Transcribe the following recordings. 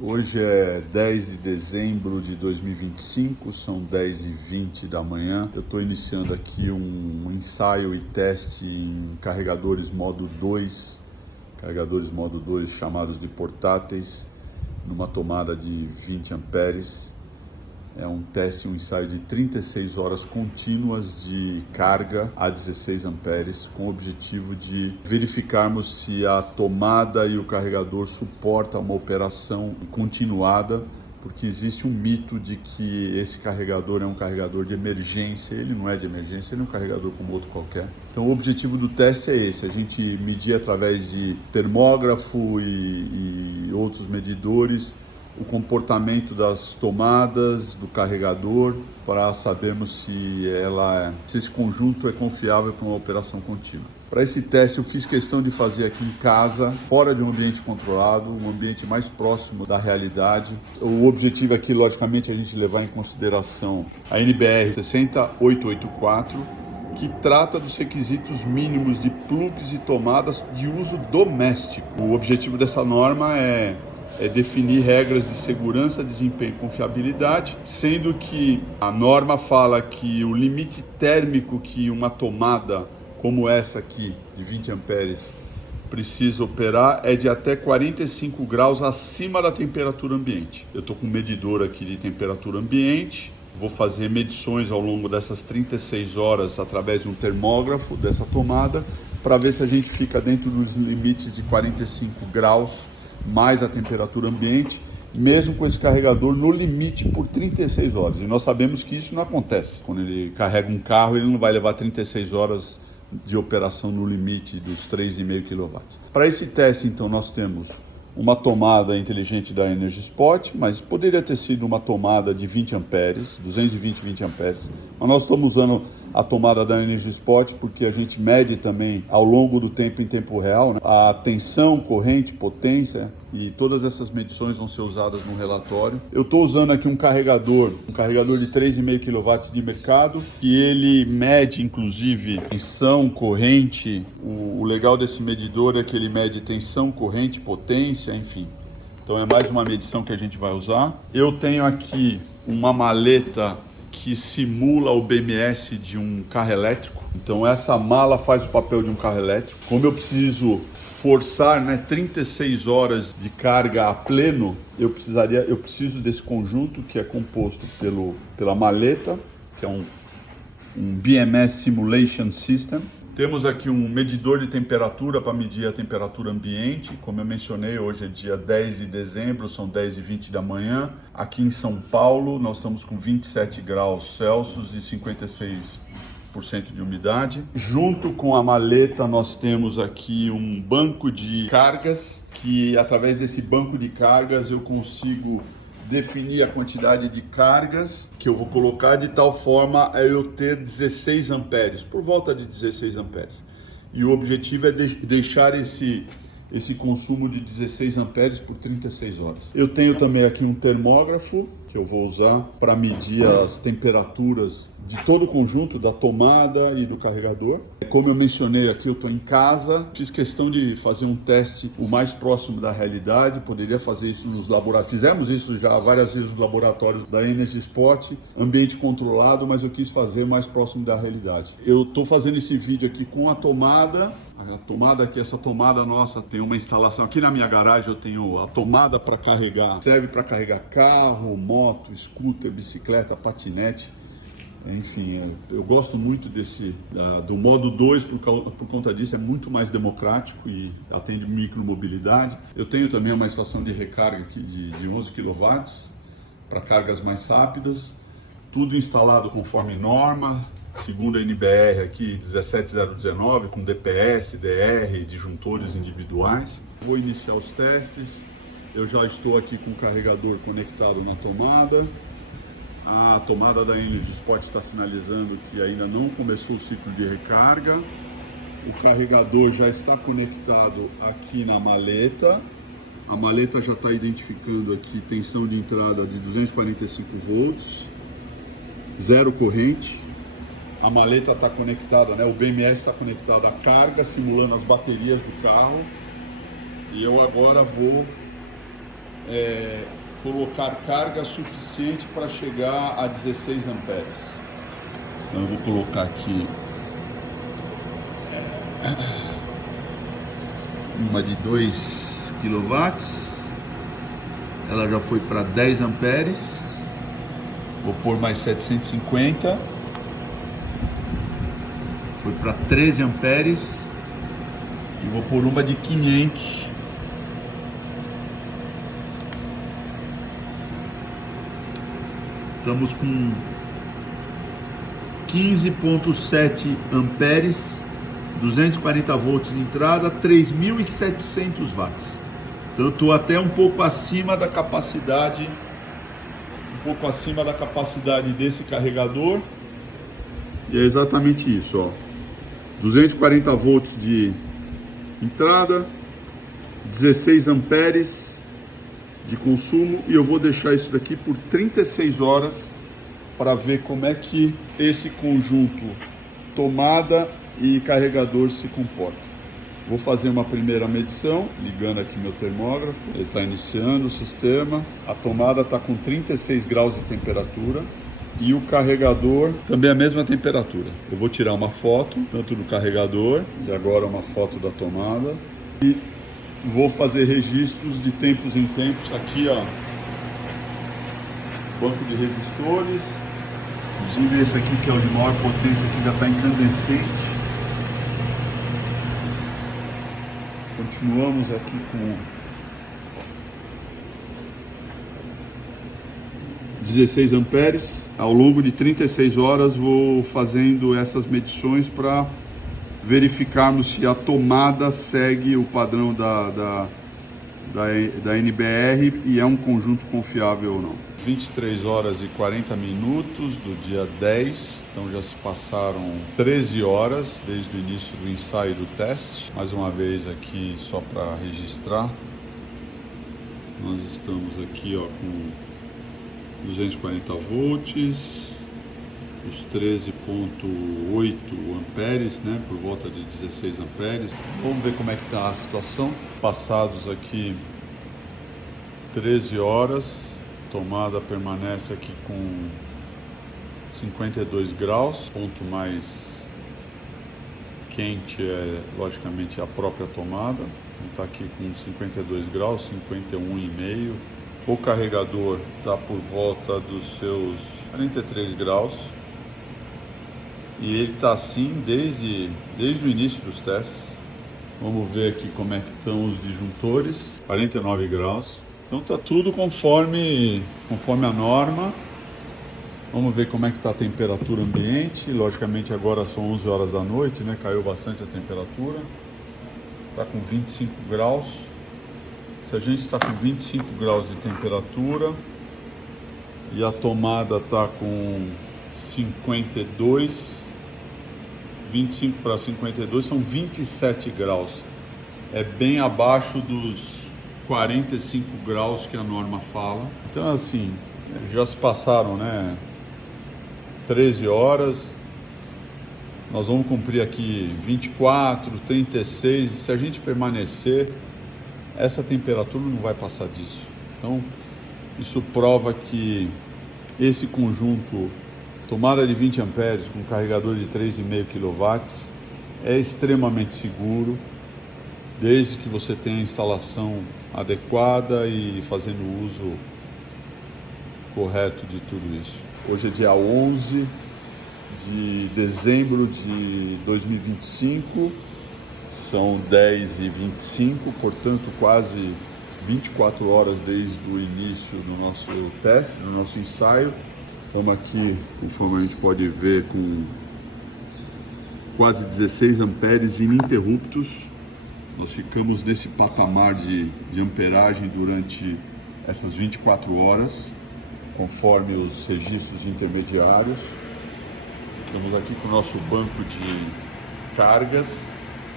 Hoje é 10 de dezembro de 2025, são 10h20 da manhã. Eu estou iniciando aqui um ensaio e teste em carregadores modo 2, chamados de portáteis, numa tomada de 20 amperes. É um teste, um ensaio de 36 horas contínuas de carga a 16 amperes, com o objetivo de verificarmos se a tomada e o carregador suportam uma operação continuada, porque existe um mito de que esse carregador é um carregador de emergência. Ele não é de emergência, ele é um carregador como outro qualquer. Então o objetivo do teste é esse, a gente medir através de termógrafo e outros medidores o comportamento das tomadas, do carregador, para sabermos se esse conjunto é confiável para uma operação contínua. Para esse teste eu fiz questão de fazer aqui em casa, fora de um ambiente controlado, um ambiente mais próximo da realidade. O objetivo aqui, logicamente, é a gente levar em consideração a NBR 60884, que trata dos requisitos mínimos de plugs e tomadas de uso doméstico. O objetivo dessa norma é definir regras de segurança, desempenho e confiabilidade, sendo que a norma fala que o limite térmico que uma tomada como essa aqui, de 20 amperes, precisa operar é de até 45 graus acima da temperatura ambiente. Eu estou com um medidor aqui de temperatura ambiente, vou fazer medições ao longo dessas 36 horas através de um termógrafo dessa tomada, para ver se a gente fica dentro dos limites de 45 graus mais a temperatura ambiente, mesmo com esse carregador no limite por 36 horas. E nós sabemos que isso não acontece. Quando ele carrega um carro, ele não vai levar 36 horas de operação no limite dos 3,5 kW. Para esse teste, então, nós temos uma tomada inteligente da EnergySpot, mas poderia ter sido uma tomada de 20 amperes, 220 amperes. Mas nós estamos usando a tomada da EnergySpot porque a gente mede também ao longo do tempo, em tempo real, né, a tensão, corrente, potência, e todas essas medições vão ser usadas no relatório. Eu estou usando aqui um carregador de 3,5 kW de mercado, que ele mede inclusive tensão, corrente. O legal desse medidor é que ele mede tensão, corrente, potência, enfim. Então é mais uma medição que a gente vai usar. Eu tenho aqui uma maleta que simula o BMS de um carro elétrico. Então essa mala faz o papel de um carro elétrico. Como eu preciso forçar 36 horas de carga a pleno, eu preciso desse conjunto que é composto pela maleta, que é um BMS Simulation System. Temos aqui um medidor de temperatura para medir a temperatura ambiente. Como eu mencionei, hoje é dia 10 de dezembro, são 10h20 da manhã. Aqui em São Paulo, nós estamos com 27 graus Celsius e 56% de umidade. Junto com a maleta, nós temos aqui um banco de cargas, que através desse banco de cargas eu consigo definir a quantidade de cargas que eu vou colocar de tal forma a eu ter 16 amperes, por volta de 16 amperes. E o objetivo é deixar esse consumo de 16 amperes por 36 horas. Eu tenho também aqui um termógrafo que eu vou usar para medir as temperaturas de todo o conjunto da tomada e do carregador. Como eu mencionei aqui, eu estou em casa, fiz questão de fazer um teste o mais próximo da realidade. Poderia fazer isso nos laboratórios, fizemos isso já várias vezes nos laboratórios da EnergySpot, ambiente controlado, mas eu quis fazer mais próximo da realidade. Eu estou fazendo esse vídeo aqui com a tomada aqui, essa tomada nossa tem uma instalação aqui na minha garagem. Eu tenho a tomada para carregar, serve para carregar carro, moto, scooter, bicicleta, patinete. Enfim, eu gosto muito do modo 2 por conta disso, é muito mais democrático e atende micromobilidade. Eu tenho também uma estação de recarga aqui de 11 kW para cargas mais rápidas, tudo instalado conforme norma, segundo a NBR aqui 17019, com DPS, DR, disjuntores individuais. Vou iniciar os testes. Eu já estou aqui com o carregador conectado na tomada. A tomada da EnergySpot está sinalizando que ainda não começou o ciclo de recarga. O carregador já está conectado aqui na maleta. A maleta já está identificando aqui tensão de entrada de 245 volts, zero corrente. A maleta está conectada, o BMS está conectado à carga, simulando as baterias do carro. E eu agora vou colocar carga suficiente para chegar a 16 amperes. Então eu vou colocar aqui uma de 2 kW, ela já foi para 10 amperes, vou pôr mais 750, foi para 13 amperes e vou pôr uma de 500. Estamos com 15,7 amperes, 240 volts de entrada, 3.700 watts. Então eu estou até um pouco acima da capacidade, desse carregador. E é exatamente isso, ó. 240 volts de entrada, 16 amperes de consumo, e eu vou deixar isso daqui por 36 horas para ver como é que esse conjunto tomada e carregador se comporta. Vou fazer uma primeira medição, ligando aqui meu termógrafo, ele está iniciando o sistema, a tomada está com 36 graus de temperatura e o carregador também a mesma temperatura. Eu vou tirar uma foto, tanto do carregador e agora uma foto da tomada, e vou fazer registros de tempos em tempos aqui, ó, banco de resistores, inclusive esse aqui que é o de maior potência, aqui já está incandescente. Continuamos aqui com 16 amperes. Ao longo de 36 horas vou fazendo essas medições para verificarmos se a tomada segue o padrão da NBR e é um conjunto confiável ou não. 23 horas e 40 minutos do dia 10, então já se passaram 13 horas desde o início do ensaio do teste. Mais uma vez aqui só para registrar, nós estamos aqui, ó, com 240 volts, os 13,8 amperes, né, por volta de 16 amperes. Vamos ver como é que está a situação. Passados aqui 13 horas, a tomada permanece aqui com 52 graus. Ponto mais quente é logicamente a própria tomada. Está aqui com 52 graus, 51,5. O carregador está por volta dos seus 43 graus. E ele está assim desde o início dos testes. Vamos ver aqui como é que estão os disjuntores. 49 graus. Então está tudo conforme a norma. Vamos ver como é que está a temperatura ambiente. Logicamente agora são 11 horas da noite, né? Caiu bastante a temperatura. Está com 25 graus. Se a gente está com 25 graus de temperatura e a tomada está com 52, 25 para 52 são 27 graus. É bem abaixo dos 45 graus que a norma fala. Então assim, já se passaram, né, 13 horas. Nós vamos cumprir aqui 24, 36. Se a gente permanecer, essa temperatura não vai passar disso. Então, isso prova que esse conjunto tomada de 20 amperes com carregador de 3,5 kW é extremamente seguro, desde que você tenha a instalação adequada e fazendo o uso correto de tudo isso. Hoje é dia 11 de dezembro de 2025, são 10h25, portanto quase 24 horas desde o início do nosso teste, do nosso ensaio. Estamos aqui, conforme a gente pode ver, com quase 16 amperes ininterruptos. Nós ficamos nesse patamar de amperagem durante essas 24 horas, conforme os registros intermediários. Estamos aqui com o nosso banco de cargas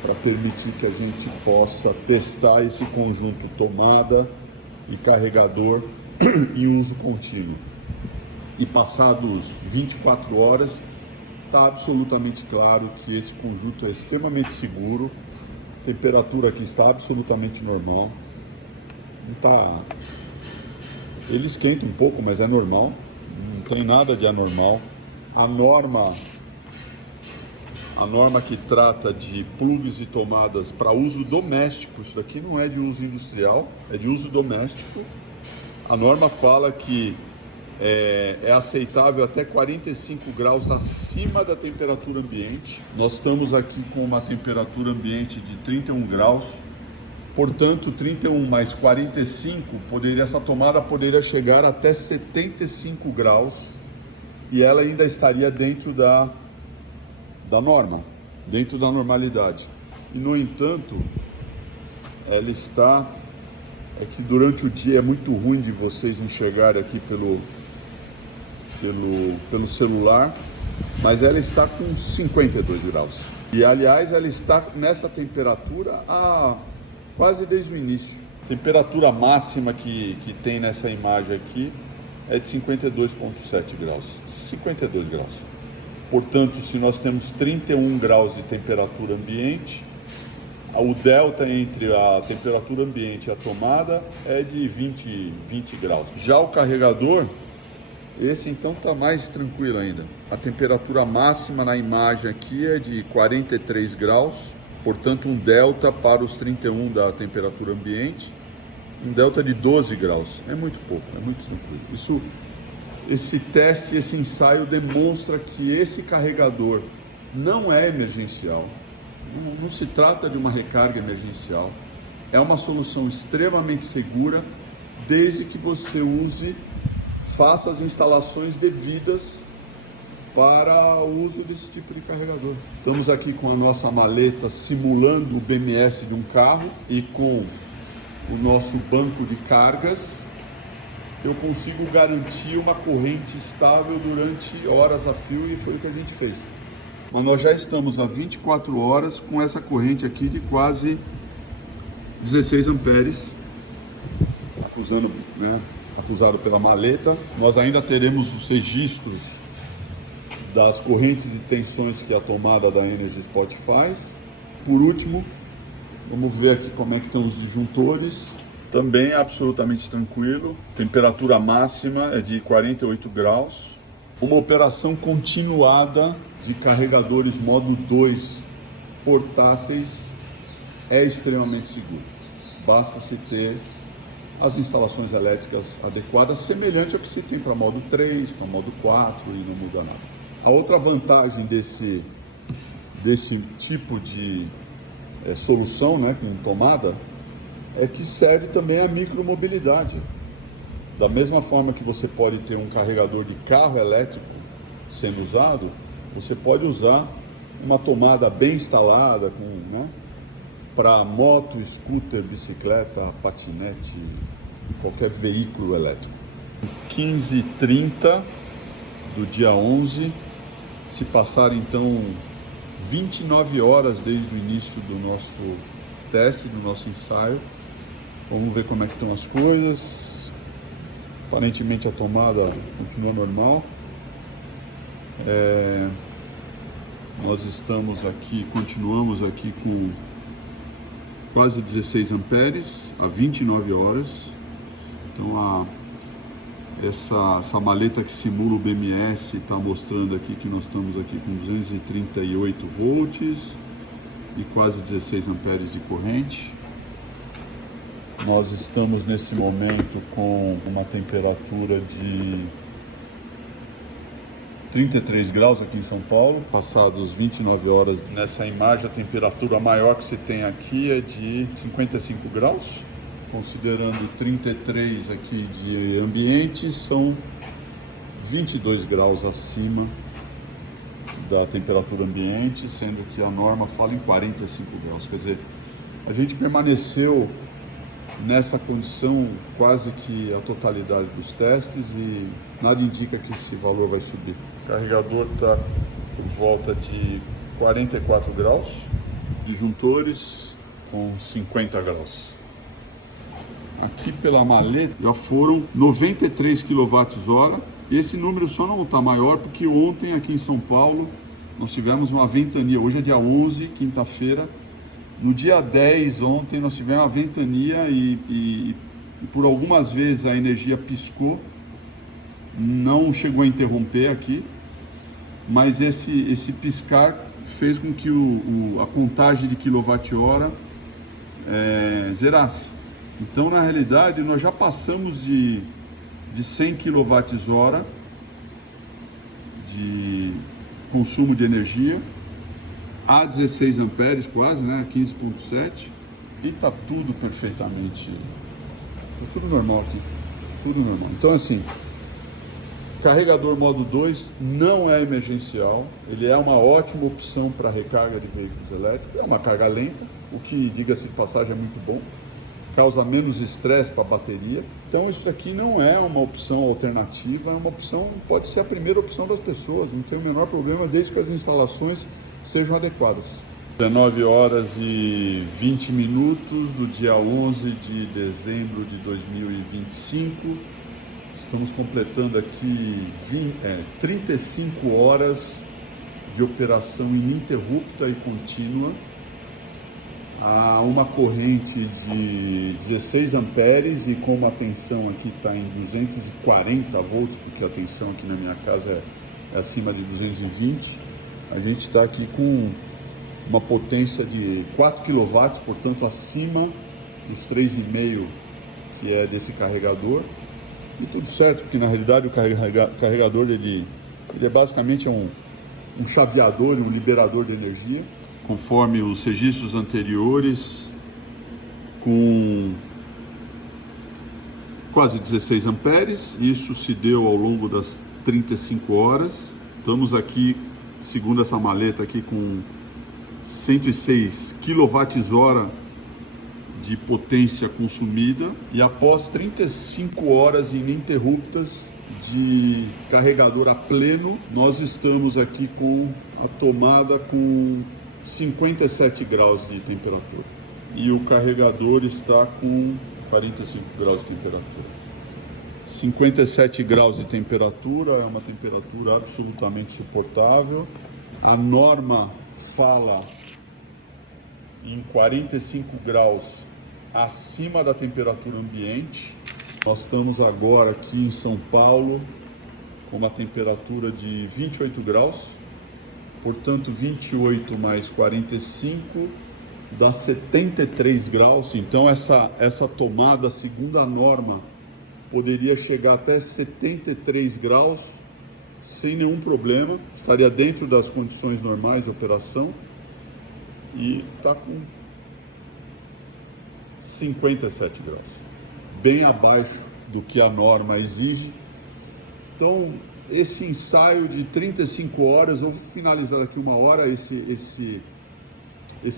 para permitir que a gente possa testar esse conjunto tomada e carregador em uso contínuo. E passados 24 horas, está absolutamente claro que esse conjunto é extremamente seguro. A temperatura aqui está absolutamente normal. Não está Ele esquenta um pouco, mas é normal, não tem nada de anormal. A norma que trata de plugs e tomadas para uso doméstico, isso daqui não é de uso industrial, é de uso doméstico. A norma fala que é aceitável até 45 graus acima da temperatura ambiente. Nós estamos aqui com uma temperatura ambiente de 31 graus, portanto 31 mais 45, essa tomada poderia chegar até 75 graus e ela ainda estaria dentro da norma, dentro da normalidade. E no entanto, ela está... É que durante o dia é muito ruim de vocês enxergarem aqui pelo celular, mas ela está com 52 graus. E aliás, ela está nessa temperatura quase desde o início. A temperatura máxima que tem nessa imagem aqui é de 52,7 graus. 52 graus. Portanto, se nós temos 31 graus de temperatura ambiente, o delta entre a temperatura ambiente e a tomada é de 20 graus. Já o carregador, esse então está mais tranquilo ainda. A temperatura máxima na imagem aqui é de 43 graus, portanto um delta para os 31 da temperatura ambiente, um delta de 12 graus. É muito pouco, é muito tranquilo. Esse teste, esse ensaio demonstra que esse carregador não é emergencial. Não se trata de uma recarga emergencial, é uma solução extremamente segura, desde que você faça as instalações devidas para o uso desse tipo de carregador. Estamos aqui com a nossa maleta simulando o BMS de um carro e com o nosso banco de cargas, eu consigo garantir uma corrente estável durante horas a fio e foi o que a gente fez. Mas nós já estamos há 24 horas com essa corrente aqui de quase 16 amperes, acusado pela maleta. Nós ainda teremos os registros das correntes e tensões que a tomada da Energy Spot faz. Por último, vamos ver aqui como é que estão os disjuntores. Também absolutamente tranquilo. Temperatura máxima é de 48 graus. Uma operação continuada de carregadores modo 2 portáteis é extremamente seguro. Basta-se ter as instalações elétricas adequadas, semelhante ao que se tem para modo 3, para modo 4 e não muda nada. A outra vantagem desse tipo de solução, com tomada, é que serve também a micromobilidade. Da mesma forma que você pode ter um carregador de carro elétrico sendo usado, você pode usar uma tomada bem instalada para moto, scooter, bicicleta, patinete, qualquer veículo elétrico. 15h30 do dia 11, se passaram então 29 horas desde o início do nosso teste, do nosso ensaio. Vamos ver como é que estão as coisas. Aparentemente a tomada continua normal. Nós continuamos aqui com quase 16 amperes a 29 horas. Então essa maleta que simula o BMS está mostrando aqui que nós estamos aqui com 238 volts e quase 16 amperes de corrente. Nós estamos nesse momento com uma temperatura de 33 graus aqui em São Paulo. Passados 29 horas, nessa imagem a temperatura maior que se tem aqui é de 55 graus. Considerando 33 aqui de ambiente, são 22 graus acima da temperatura ambiente, sendo que a norma fala em 45 graus. Quer dizer, a gente permaneceu nessa condição quase que a totalidade dos testes e nada indica que esse valor vai subir. O carregador está por volta de 44 graus, disjuntores com 50 graus. Aqui pela maleta já foram 93 kWh. Esse número só não está maior porque ontem aqui em São Paulo nós tivemos uma ventania. Hoje é dia 11, quinta-feira. No dia 10, ontem, nós tivemos uma ventania e e por algumas vezes a energia piscou, não chegou a interromper aqui, mas esse piscar fez com que a contagem de quilowatt-hora zerasse. Então, na realidade, nós já passamos de 100 kWh de consumo de energia a 16 amperes quase, né? 15,7, e tá tudo perfeitamente, tá tudo normal aqui, tudo normal. Então, assim, carregador modo 2 não é emergencial, ele é uma ótima opção para recarga de veículos elétricos, é uma carga lenta, o que, diga-se de passagem, é muito bom, causa menos estresse para a bateria. Então isso aqui não é uma opção alternativa, é uma opção, pode ser a primeira opção das pessoas, não tem o menor problema, desde que as instalações sejam adequadas. 19 horas e 20 minutos do dia 11 de dezembro de 2025. Estamos completando aqui 35 horas de operação ininterrupta e contínua a uma corrente de 16 amperes e com uma tensão aqui está em 240 volts, porque a tensão aqui na minha casa é acima de 220. A gente está aqui com uma potência de 4 kW, portanto acima dos 3,5 que é desse carregador. E tudo certo, porque na realidade o carregador ele é basicamente um chaveador, um liberador de energia, conforme os registros anteriores, com quase 16 amperes. Isso se deu ao longo das 35 horas. Estamos aqui, segundo essa maleta aqui, com 106 kWh de potência consumida, e após 35 horas ininterruptas de carregador a pleno, nós estamos aqui com a tomada com 57 graus de temperatura e o carregador está com 45 graus de temperatura. 57 graus de temperatura é uma temperatura absolutamente suportável. A norma fala em 45 graus acima da temperatura ambiente. Nós estamos agora aqui em São Paulo com uma temperatura de 28 graus, portanto 28 mais 45 dá 73 graus. Então essa tomada, segundo a norma, poderia chegar até 73 graus sem nenhum problema, estaria dentro das condições normais de operação, e está com 57 graus, bem abaixo do que a norma exige. Então, esse ensaio de 35 horas, eu vou finalizar aqui uma hora. Esse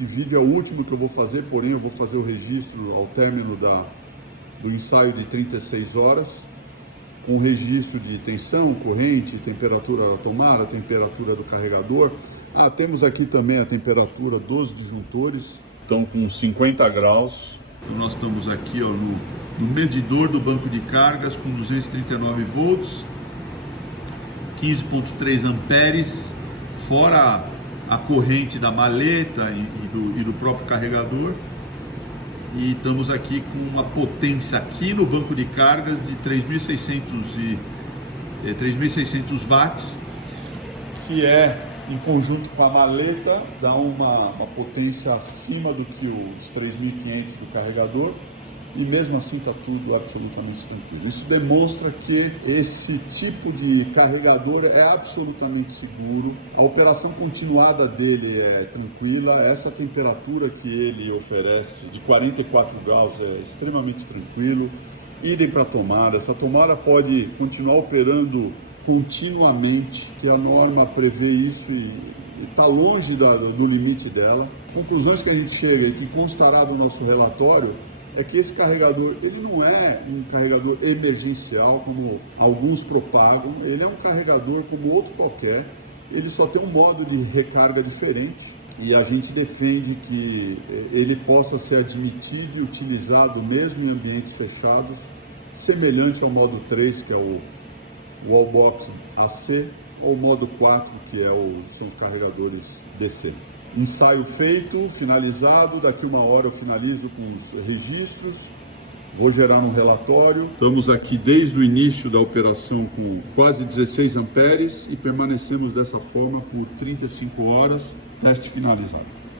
vídeo é o último que eu vou fazer, porém eu vou fazer o registro ao término do ensaio de 36 horas, com registro de tensão, corrente, temperatura da tomada, temperatura do carregador. Temos aqui também a temperatura dos disjuntores, estão com 50 graus. Então nós estamos aqui, ó, no medidor do banco de cargas com 239 volts, 15,3 amperes, fora a corrente da maleta e do próprio carregador. E estamos aqui com uma potência aqui no banco de cargas de 3.600 watts, que em conjunto com a maleta dá uma potência acima do que os 3.500 do carregador, e mesmo assim está tudo absolutamente tranquilo. Isso demonstra que esse tipo de carregador é absolutamente seguro, a operação continuada dele é tranquila, essa temperatura que ele oferece de 44 graus é extremamente tranquilo. Idem para a tomada, essa tomada pode continuar operando continuamente, que a norma prevê isso e está longe do limite dela. Conclusões que a gente chega e que constará do nosso relatório é que esse carregador, ele não é um carregador emergencial como alguns propagam, ele é um carregador como outro qualquer, ele só tem um modo de recarga diferente, e a gente defende que ele possa ser admitido e utilizado mesmo em ambientes fechados, semelhante ao modo 3, que é o Wallbox AC, ou o modo 4, que são os carregadores DC. Ensaio feito, finalizado. Daqui uma hora eu finalizo com os registros Vou gerar um relatório. Estamos aqui desde o início da operação com quase 16 amperes e permanecemos dessa forma por 35 horas. Teste finalizado.